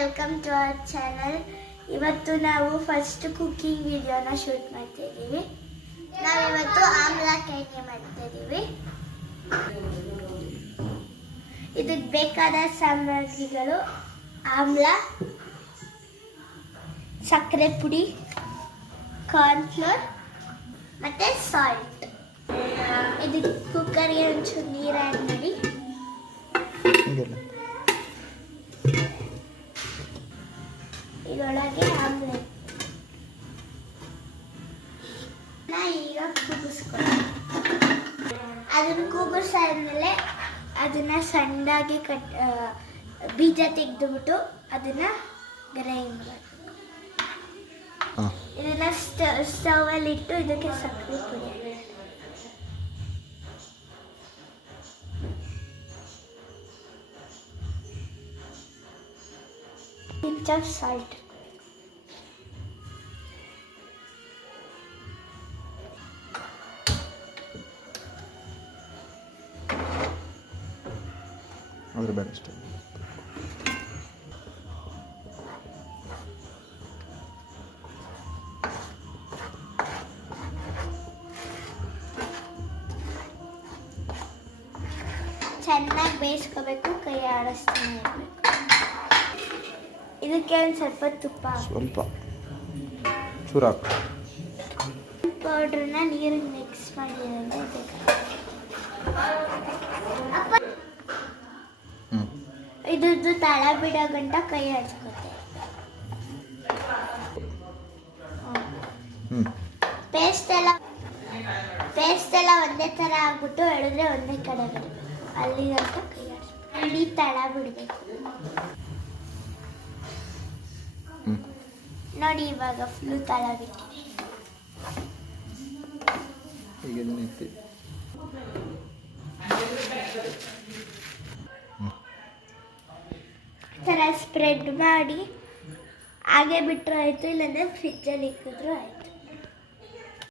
Welcome to our channel. ಇವತ್ತು ನಾವು first cooking ವಿಡಿಯೋನ ಶೂಟ್ ಮಾಡ್ತಾ ಇದ್ದೀವಿ. ನಾವಿವತ್ತು ಆಮ್ಲ ಕೆನೆ ಮಾಡ್ತಾ ಇದ್ದೀವಿ. ಇದಕ್ಕೆ ಬೇಕಾದ ಸಾಮಗ್ರಿಗಳು ಆಮ್ಲ, ಸಕ್ಕರೆ ಪುಡಿ, ಕಾರ್ನ್ಫ್ಲೋರ್ ಮತ್ತು ಸಾಲ್ಟ್. ಇದಕ್ಕೆ ಕುಕ್ಕರ್ಗೆ ಒಂಚೂರು ನೀರು ಆ್ಯಡ್ ಮಾಡಿ ಇದರೊಳಗೆ ಆಮ್ಲೆಟ್ ಈಗ ಕೂಗಿಸ್ಕೊಳ್ಳಿ. ಅದನ್ನು ಕೂಗಿಸಾದ್ಮೇಲೆ ಅದನ್ನು ಸಣ್ಣದಾಗಿ ಬೀಜ ತೆಗೆದುಬಿಟ್ಟು ಅದನ್ನು ಗ್ರೈಂಡ್ ಮಾಡಿ ಇದನ್ನು ಸ್ಟವಲ್ಲಿ ಇಟ್ಟು ಇದಕ್ಕೆ ಸಕ್ಕರೆ ಪುಡಿ, pinch of salt. ಅದ್ರ ಬೇರೆ ಅಷ್ಟೇ. ಚೆನ್ನಾಗಿ ಬೇಯಿಸ್ಕೋಬೇಕು, ಕೈ ಆಡಿಸ್ತಾನೆ ಇರಬೇಕು. ಇದಕ್ಕೆ ಒಂದು ಸ್ವಲ್ಪ ತುಪ್ಪ, ಸ್ವಲ್ಪ ಚೂರಾಕು ಪೌಡ್ರನ್ನ ನೀರಿಗೆ ಮಿಕ್ಸ್ ಮಾಡಿರೋದು ಇದ್ರದ್ದು ತಳ ಬಿಡೋ ಗಂಟ ಕೈ ಆಡಿಸ್ಕೊತೆ. ಪೇಸ್ಟ್ ಎಲ್ಲ ಒಂದೇ ಥರ ಆಗ್ಬಿಟ್ಟು ಹೇಳಿದ್ರೆ ಒಂದೇ ಕಡೆ ಬರಬೇಕು. ಅಲ್ಲಿ ಗಂಟ ಕೈ ಆಡಿಸ್ಬೇಕು, ಅಲ್ಲಿ ತಳ ಬಿಡಬೇಕು. ನೋಡಿ ಇವಾಗ ಫುಲ್ಲು ತಳ ಬಿಟ್ಟಿದೆ. ಈ ಥರ ಸ್ಪ್ರೆಡ್ ಮಾಡಿ ಹಾಗೆ ಬಿಟ್ಟರು ಆಯಿತು, ಇಲ್ಲಾಂದರೆ ಫ್ರಿಜ್ಜಲ್ಲಿ ಇಕ್ಕಿದ್ರು ಆಯಿತು.